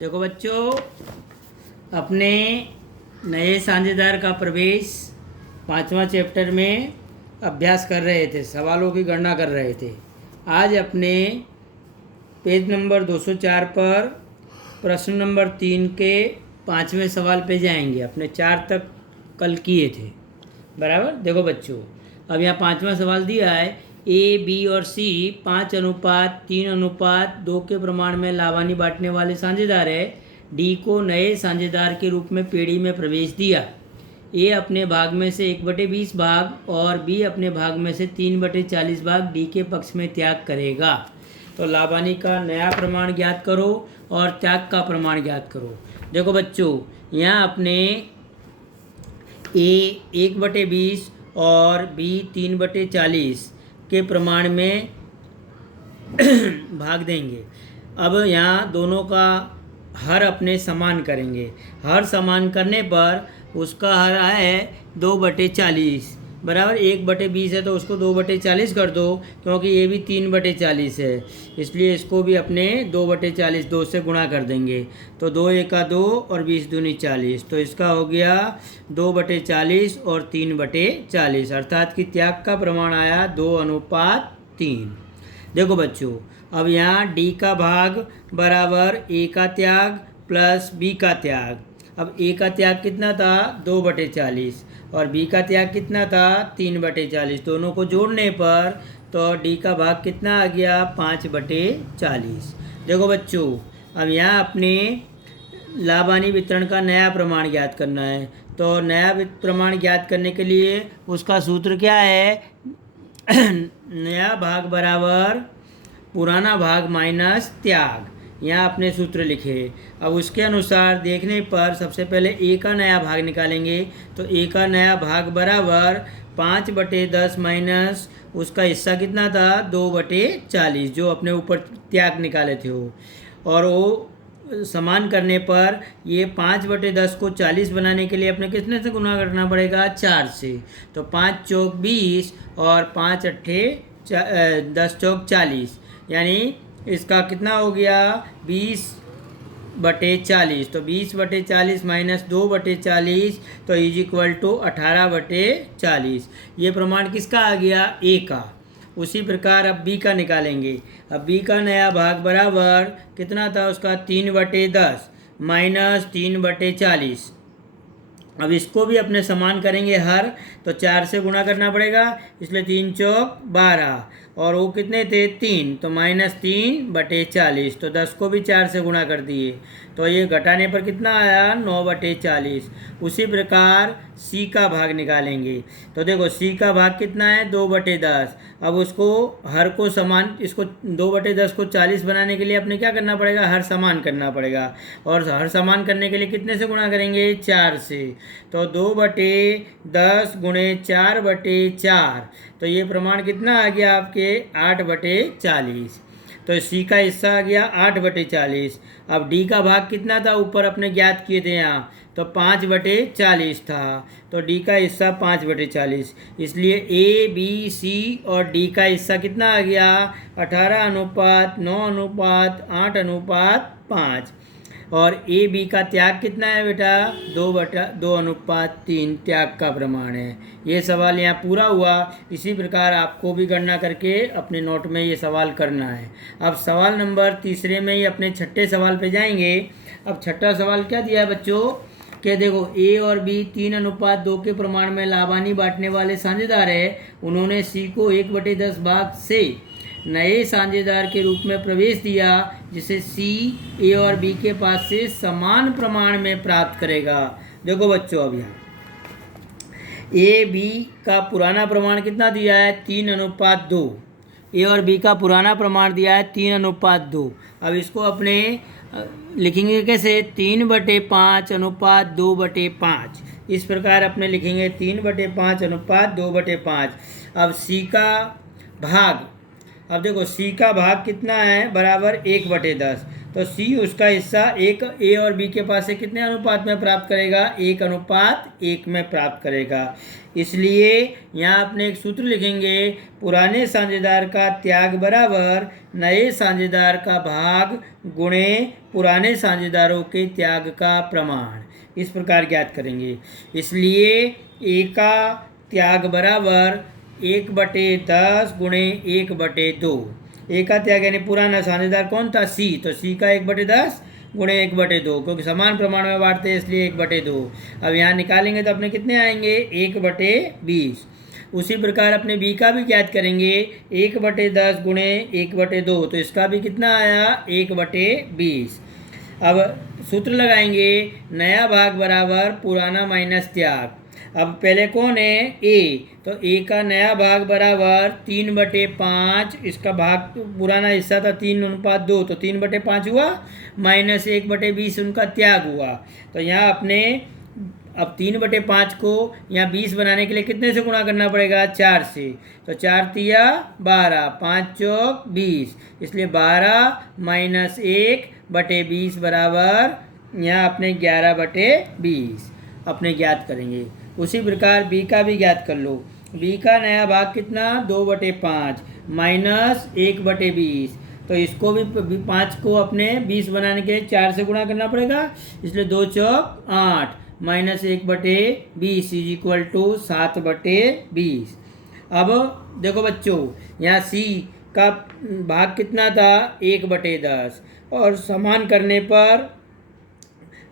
देखो बच्चों, अपने नए साझेदार का प्रवेश 5वां चैप्टर में अभ्यास कर रहे थे, सवालों की गणना कर रहे थे। आज अपने पेज नंबर 204 पर प्रश्न नंबर 3 के 5वें सवाल पे जाएंगे। अपने 4 तक कल किए थे, बराबर। देखो बच्चों, अब यहाँ 5वां सवाल दिया है, ए बी और सी 5:3:2 के प्रमाण में लाभानी बांटने वाले साझेदार है। डी को नए साझेदार के रूप में पेड़ी में प्रवेश दिया। ए अपने भाग में से 1/20 भाग और बी अपने भाग में से 3/40 भाग डी के पक्ष में त्याग करेगा। तो लाभानी का नया प्रमाण ज्ञात करो और त्याग का प्रमाण ज्ञात करो। देखो बच्चों, यहाँ अपने ए 1/20 और बी 3/40 के प्रमाण में भाग देंगे। अब यहाँ दोनों का हर अपने समान करेंगे। हर समान करने पर उसका हर है 2/40, बराबर। 1/20 है तो उसको 2/40 कर दो, क्योंकि ये भी 3/40 है, इसलिए इसको भी अपने 2/40 2 से गुणा कर देंगे। तो 2 एका 2 और 20 दूनी 40, तो इसका हो गया 2/40 और 3/40, अर्थात कि त्याग का प्रमाण आया 2:3। देखो बच्चों, अब यहाँ डी का भाग बराबर ए का त्याग प्लस बी का त्याग। अब ए का त्याग कितना था? 2/40 और बी का त्याग कितना था? 3/40। दोनों को जोड़ने पर तो डी का भाग कितना आ गया? 5/40। देखो बच्चों, अब यहाँ अपने लाभानी वितरण का नया प्रमाण ज्ञात करना है। तो नया प्रमाण ज्ञात करने के लिए उसका सूत्र क्या है? नया भाग बराबर पुराना भाग माइनस त्याग। यहाँ अपने सूत्र लिखे। अब उसके अनुसार देखने पर सबसे पहले ए का नया भाग निकालेंगे। तो ए का नया भाग बराबर 5/10 माइनस उसका हिस्सा कितना था? 2/40, जो अपने ऊपर त्याग निकाले थे वो। और वो समान करने पर ये 5/10 को 40 बनाने के लिए अपने कितने से गुना करना पड़ेगा? 4 से। तो 5 चौक 20 और 5 अट्ठे 10 चौक 40, यानी इसका कितना हो गया? 20/40। तो 20/40 माइनस 2/40 तो इज इक्वल टू 18/40। ये प्रमाण किसका आ गया? ए का। उसी प्रकार अब बी का निकालेंगे। अब बी का नया भाग बराबर कितना था उसका? 3/10 माइनस 3/40। अब इसको भी अपने समान करेंगे हर, तो 4 से गुणा करना पड़ेगा, इसलिए 3 चौक 12 और वो कितने थे? 3, तो माइनस 3/40। तो 10 को भी 4 से गुणा कर दिए, तो ये घटाने पर कितना आया? 9/40। उसी प्रकार सी का भाग निकालेंगे। तो देखो, सी का भाग कितना है? 2/10। अब उसको हर को समान, इसको 2/10 को 40 बनाने के लिए अपने क्या करना पड़ेगा? हर समान करना पड़ेगा। और हर समान करने के लिए कितने से गुणा करेंगे? 4 से। तो 2/10 गुणे 4/4, तो ये प्रमाण कितना आ गया आपके? 8/40। तो सी का हिस्सा आ गया 8/40। अब डी का भाग कितना था? ऊपर अपने ज्ञात किए थे यहाँ, तो 5/40 था। तो डी का हिस्सा 5/40, इसलिए ए बी सी और डी का हिस्सा कितना आ गया? 18:9:8:5। और ए बी का त्याग कितना है बेटा? 2/2:3 त्याग का प्रमाण है। ये सवाल यहाँ पूरा हुआ। इसी प्रकार आपको भी गणना करके अपने नोट में ये सवाल करना है। अब सवाल नंबर 3 में ही अपने छठे सवाल पे जाएंगे। अब छठा सवाल क्या दिया है बच्चों? कि देखो, ए और बी 3:2 के प्रमाण में लाभानी बांटने वाले साझेदार है। उन्होंने सी को 1/10 भाग से नए साझेदार के रूप में प्रवेश दिया, जिसे सी ए और बी के पास से समान प्रमाण में प्राप्त करेगा। देखो बच्चों, अब यहाँ ए बी का पुराना प्रमाण कितना दिया है? 3:2। ए और बी का पुराना प्रमाण दिया है 3:2। अब इसको अपने लिखेंगे कैसे? 3/5:2/5। इस प्रकार अपने लिखेंगे 3/5:2/5। अब सी का भाग अब देखो सी का भाग कितना है, बराबर 1/10। तो सी उसका हिस्सा एक ए और बी के पास से कितने अनुपात में प्राप्त करेगा, 1:1 में प्राप्त करेगा। इसलिए यहाँ अपने एक सूत्र लिखेंगे, पुराने साझेदार का त्याग बराबर नए साझेदार का भाग गुणे पुराने साझेदारों के त्याग का प्रमाण। इस प्रकार ज्ञात करेंगे। इसलिए ए का त्याग बराबर 1/10 गुणे 1/2। ए का त्याग यानी पुराना साझेदार कौन था, सी, तो सी का 1/10 गुणे 1/2, क्योंकि समान प्रमाण में बांटते हैं इसलिए 1/2। अब यहाँ निकालेंगे तो अपने कितने आएंगे, 1/20। उसी प्रकार अपने बी का भी ज्ञात करेंगे, 1/10 गुणे 1/2, तो इसका भी कितना आया, 1/20। अब सूत्र लगाएंगे, नया भाग बराबर पुराना माइनस त्याग। अब पहले कौन है, ए, तो ए का नया भाग बराबर 3/5, इसका भाग पुराना हिस्सा था 3:2, तो 3/5 हुआ, माइनस 1/20 उनका त्याग हुआ। तो यहाँ अपने अब 3/5 को यहाँ 20 बनाने के लिए कितने से गुणा करना पड़ेगा, 4 से। तो 4 तिया 12, 5 चौक 20, इसलिए 12 माइनस 1/20 बराबर यहाँ अपने 11/20 अपने ज्ञात करेंगे। उसी प्रकार बी का भी ज्ञात कर लो। बी का नया भाग कितना, 2/5 माइनस 1/20, तो इसको भी 5 को अपने 20 बनाने के लिए 4 से गुणा करना पड़ेगा, इसलिए 2 चौक 8 माइनस 1/20 इज इक्वल टू 7/20। अब देखो बच्चों, यहाँ सी का भाग कितना था, 1/10, और समान करने पर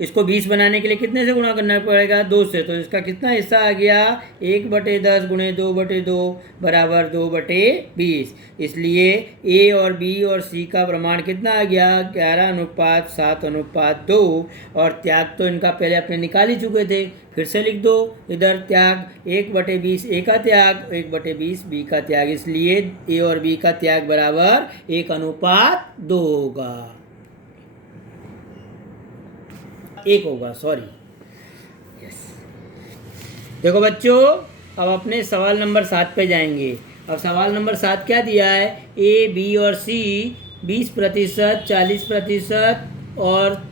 इसको 20 बनाने के लिए कितने से गुणा करना पड़ेगा, 2 से। तो इसका कितना हिस्सा आ गया, 1/10 गुणे 2/2 बराबर 2/20। इसलिए ए और बी और सी का प्रमाण कितना आ गया, 11:7:2। और त्याग तो इनका पहले अपने निकाल ही चुके थे, फिर से लिख दो इधर त्याग, 1/20 ए का त्याग, 1/20 बी का त्याग, इसलिए ए और बी का त्याग बराबर 1:2 होगा, 1 होगा, सॉरी, यस। देखो बच्चों, अब अपने सवाल नंबर 7 पे जाएंगे। अब सवाल नंबर 7 क्या दिया है, ए, बी और सी 20%, 40% और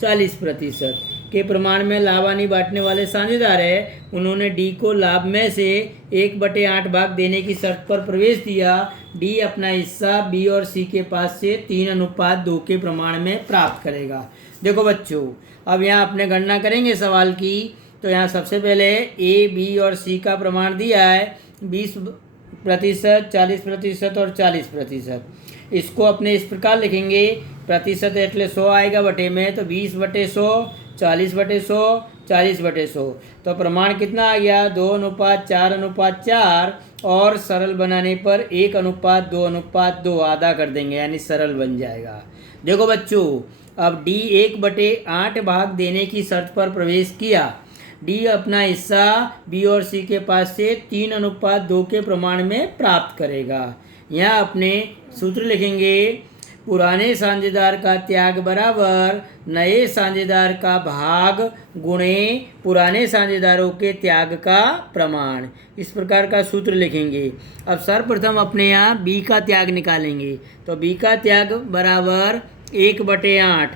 40% के प्रमाण में लाभानी बांटने वाले साझेदार है। उन्होंने डी को लाभ में से 1/8 भाग देने की शर्त पर प्रवेश दिया। डी अपना हिस्सा बी और सी के पास से 3:2 के प्रमाण में प्राप्त करेगा। देखो बच्चों, अब यहाँ अपने गणना करेंगे सवाल की। तो यहाँ सबसे पहले ए, बी और सी का प्रमाण दिया है 20%, 40% और 40%। इसको अपने इस प्रकार लिखेंगे, प्रतिशत एटले 100 आएगा बटे में, तो 20/100, 40/100, 40/100। तो प्रमाण कितना आ गया, 2:4:4, और सरल बनाने पर 1:2:2 आधा कर देंगे, यानी सरल बन जाएगा। देखो बच्चों, अब डी 1/8 भाग देने की शर्त पर प्रवेश किया। डी अपना हिस्सा बी और सी के पास से 3:2 के प्रमाण में प्राप्त करेगा। यहाँ अपने सूत्र लिखेंगे, पुराने साझेदार का त्याग बराबर नए साझेदार का भाग गुणे पुराने साझेदारों के त्याग का प्रमाण। इस प्रकार का सूत्र लिखेंगे। अब सर्वप्रथम अपने यहाँ बी का त्याग निकालेंगे। तो बी का त्याग बराबर 1/8।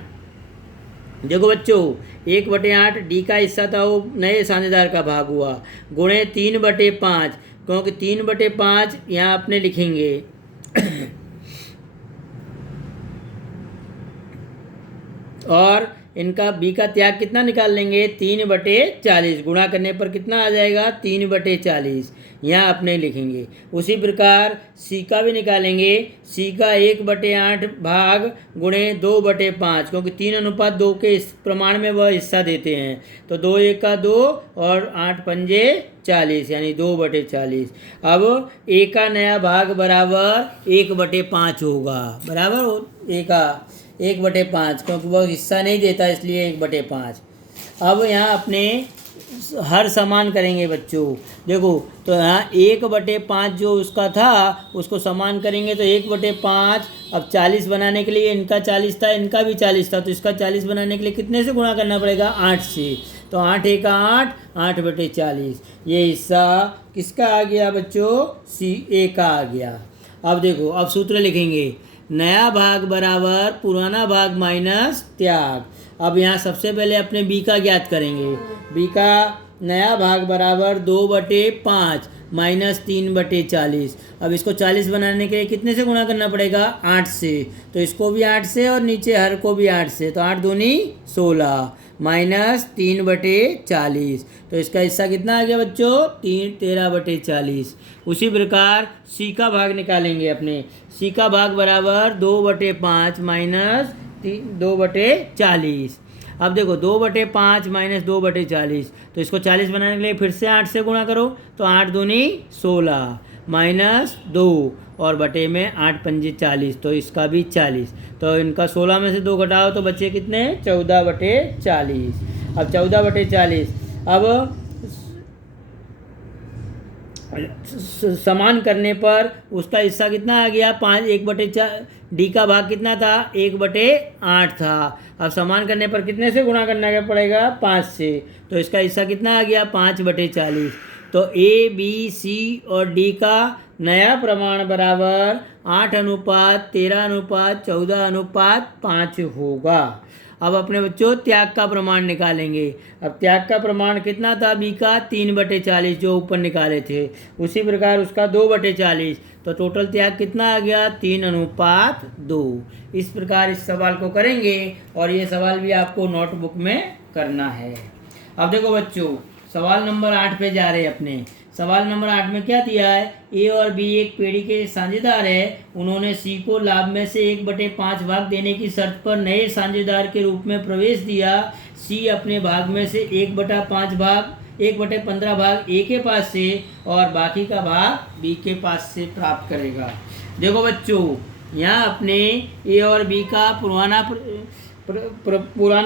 देखो बच्चों, 1/8 डी का हिस्सा था, वो नए साझेदार का भाग हुआ, गुणे 3/5, क्योंकि 3/5 यहाँ अपने लिखेंगे और इनका बी का त्याग कितना निकाल लेंगे, 3/40, गुणा करने पर कितना आ जाएगा, 3/40, यहाँ अपने लिखेंगे। उसी प्रकार सी का भी निकालेंगे। सी का 1/8 भाग गुणे 2/5, क्योंकि 3:2 के इस प्रमाण में वह हिस्सा देते हैं। तो 2 1 का 2 और 8 पंजे 40, यानी 2/40। अब ए का नया भाग बराबर 1/5 होगा, बराबर ए का 1/5, क्योंकि वह हिस्सा नहीं देता इसलिए 1/5। अब यहाँ अपने हर समान करेंगे बच्चों। देखो, तो यहाँ 1/5 जो उसका था उसको समान करेंगे, तो 1/5। अब 40 बनाने के लिए इनका 40 था, इनका भी 40 था, तो इसका 40 बनाने के लिए कितने से गुणा करना पड़ेगा, 8 से। तो 8 1 8, 8/40। ये हिस्सा किसका आ गया बच्चों, सी, ए का आ गया। अब देखो, अब सूत्र लिखेंगे, नया भाग बराबर पुराना भाग माइनस त्याग। अब यहाँ सबसे पहले अपने बी का ज्ञात करेंगे। बी का नया भाग बराबर 2/5 माइनस 3/40। अब इसको 40 बनाने के लिए कितने से गुणा करना पड़ेगा? 8 से। तो इसको भी 8 से और नीचे हर को भी 8 से, तो 8 दूनी 16 माइनस 3/40। तो इसका हिस्सा कितना आ गया बच्चों? 13/40। उसी प्रकार सी का भाग निकालेंगे अपने। सी का भाग बराबर 2/5 माइनस 2/40। अब देखो 2/5 माइनस 2/40, तो इसको 40 बनाने के लिए फिर से 8 से गुणा करो, तो 8 दूनी 16 माइनस 2 और बटे में 8 पंजे 40, तो इसका भी 40। तो इनका 16 में से 2 घटाओ तो बचे कितने? 14/40। अब 14/40 अब समान करने पर उसका हिस्सा कितना आ गया? 5। 1/4 डी का भाग कितना था? 1/8 था। अब समान करने पर कितने से गुणा करना पड़ेगा? 5 से। तो इसका हिस्सा कितना आ गया? 5/40। तो ए बी सी और डी का नया प्रमाण बराबर 8:13:14:5 होगा। अब अपने बच्चों त्याग का प्रमाण निकालेंगे। अब त्याग का प्रमाण कितना था? बी का 3/40 जो ऊपर निकाले थे, उसी प्रकार उसका 2/40। तो टोटल त्याग कितना आ गया? 3:2। इस प्रकार इस सवाल को करेंगे और ये सवाल भी आपको नोटबुक में करना है। अब देखो बच्चों, सवाल नंबर 8 पे जा रहे हैं अपने। सवाल नंबर 8 में क्या दिया है? ए और बी एक पेड़ी के साझेदार है। उन्होंने सी को लाभ में से 1/5 भाग देने की शर्त पर नए साझेदार के रूप में प्रवेश दिया। सी अपने भाग में से 1/5 भाग 1/15 भाग ए के पास से और बाकी का भाग बी के पास से प्राप्त करेगा। देखो बच्चों, यहाँ अपने ए और बी का पुराना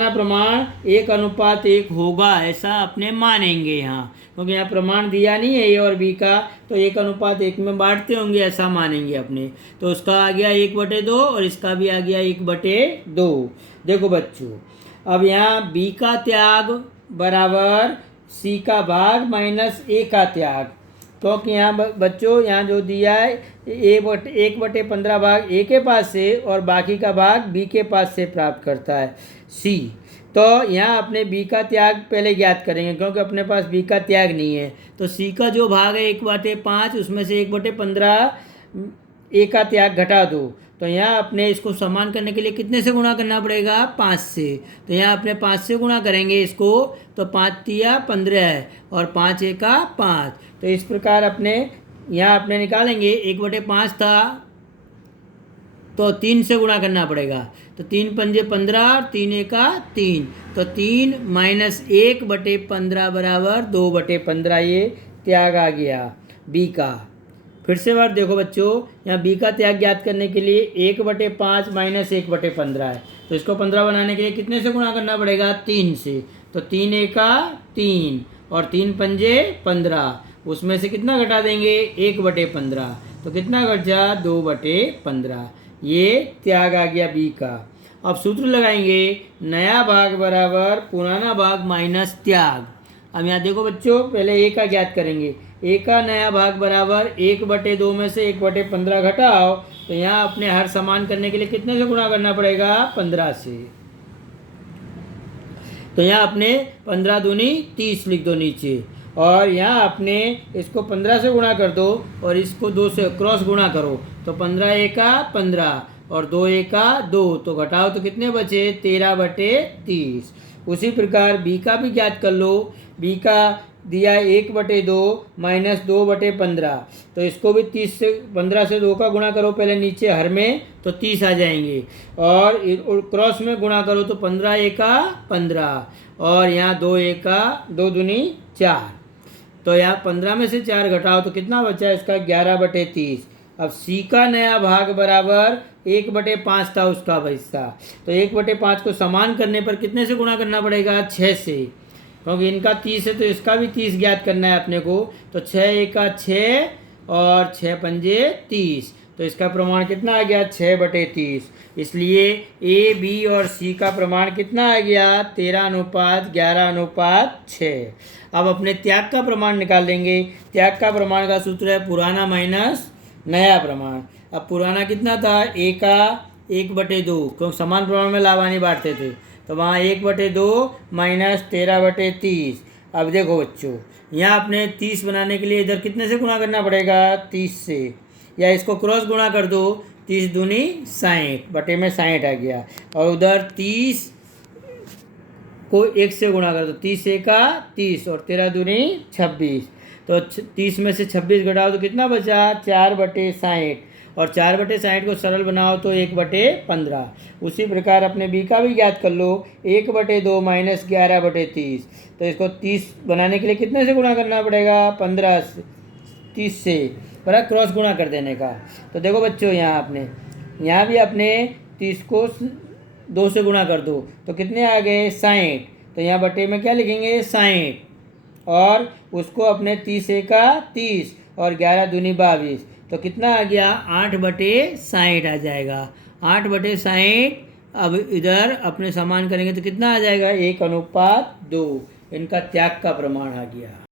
प्रमाण 1:1 होगा, ऐसा अपने मानेंगे यहाँ, क्योंकि यहाँ प्रमाण दिया नहीं है ए और बी का, तो 1:1 में बांटते होंगे, ऐसा मानेंगे अपने। तो उसका आ गया 1/2 और इसका भी आ गया 1/2। देखो बच्चों, अब यहाँ बी का त्याग बराबर सी का भाग माइनस ए का त्याग, क्योंकि यहाँ बच्चों यहाँ जो दिया है 1/15 भाग ए के पास से और बाकी का भाग बी के पास से प्राप्त करता है सी। तो यहाँ अपने बी का त्याग पहले ज्ञात करेंगे, क्योंकि अपने पास बी का त्याग नहीं है। तो सी का जो भाग है 1/5, उसमें से 1/15 ए का त्याग घटा दो। तो यहाँ अपने इसको समान करने के लिए कितने से गुणा करना पड़ेगा? 5 से। तो यहाँ अपने 5 से गुणा करेंगे इसको, तो 5 तिया 15 है और 5 एका 5। तो इस प्रकार अपने यहाँ अपने निकालेंगे 1/5 था तो 3 से गुणा करना पड़ेगा, तो 3 पंजे 15 और 3 एका 3, तो 3 माइनस 1/15 बराबर 2/15। ये त्याग आ गया बी का। फिर से बार देखो बच्चों, यहाँ बी का त्याग ज्ञात करने के लिए 1/5 माइनस 1/15 है, तो इसको 15 बनाने के लिए कितने से गुणा करना पड़ेगा? 3 से। तो 3 एका 3 और 3 पंजे 15, उसमें से कितना घटा देंगे? 1/15, तो कितना घट जा? 2/15। ये त्याग आ गया बी का। अब सूत्र लगाएंगे, नया भाग बराबर पुराना भाग माइनस त्याग। अब यहाँ देखो बच्चों, पहले ए का ज्ञात करेंगे। ए का नया भाग बराबर 1/2 में से 1/15 घटाओ, तो यहाँ अपने हर समान करने के लिए कितने से गुणा करना पड़ेगा? 15 से। तो यहाँ अपने 15 दूनी 30 लिख दो नीचे, और यहाँ अपने इसको 15 से गुणा कर दो और इसको 2 से क्रॉस गुणा करो, तो 15 एका 15 और 2 एका 2, तो घटाओ तो कितने बचे? 13/30। उसी प्रकार बी का भी ज्ञात कर लो। बी का दिया 1/2 माइनस 2/15, तो इसको भी 30 से 15 से 2 का गुणा करो पहले नीचे हर में, तो 30 आ जाएंगे, और क्रॉस में गुणा करो तो 15 एका 15 और यहाँ 2 एका 2 दूनी 4, तो यहाँ 15 में से 4 घटाओ तो कितना बचा? इसका 11/30। अब सी का नया भाग बराबर 1/5 था उसका हिस्सा, तो 1/5 को समान करने पर कितने से गुणा करना पड़ेगा? 6 से, क्योंकि इनका 30 है तो इसका भी 30 ज्ञात करना है अपने को। तो 6 एका 6 और 6 पंजे 30, तो इसका प्रमाण कितना आ गया? 6/30। इसलिए ए बी और सी का प्रमाण कितना आ गया? 13:11:6। अब अपने त्याग का प्रमाण निकाल लेंगे। त्याग का प्रमाण का सूत्र है पुराना माइनस नया प्रमाण। अब पुराना कितना था, ए का 1/2, क्योंकि समान प्रमाण में लाभानी बांटते थे, तो वहाँ 1/2 माइनस 13/30। अब देखो बच्चों, यहाँ अपने 30 बनाने के लिए इधर कितने से गुणा करना पड़ेगा, 30 से, या इसको क्रॉस गुणा कर दो, 30 दूनी 60 बटे में 60 आ गया, और उधर 30 को 1 से गुणा कर दो, 30 एका 30 और 13 दूनी 26, तो 30 में से 26 घटाओ तो कितना बचा, 4/60, और 4/60 को सरल बनाओ तो 1/15। उसी प्रकार अपने बी का भी ज्ञात कर लो, 1/2 माइनस 11/30, तो इसको 30 बनाने के लिए कितने से गुणा करना पड़ेगा, 15 से, 30 से, बराबर क्रॉस गुणा कर देने का। तो देखो बच्चों, यहाँ भी अपने 30 को 2 से गुणा कर दो तो कितने आ गए, 60, तो यहाँ बटे में क्या लिखेंगे, 60, और उसको अपने 30 एका 30 और 11 दूनी 22, तो कितना आ गया, 8/60 आ जाएगा, 8/60। अब इधर अपने समान करेंगे तो कितना आ जाएगा, 1:2, इनका त्याग का प्रमाण आ गया।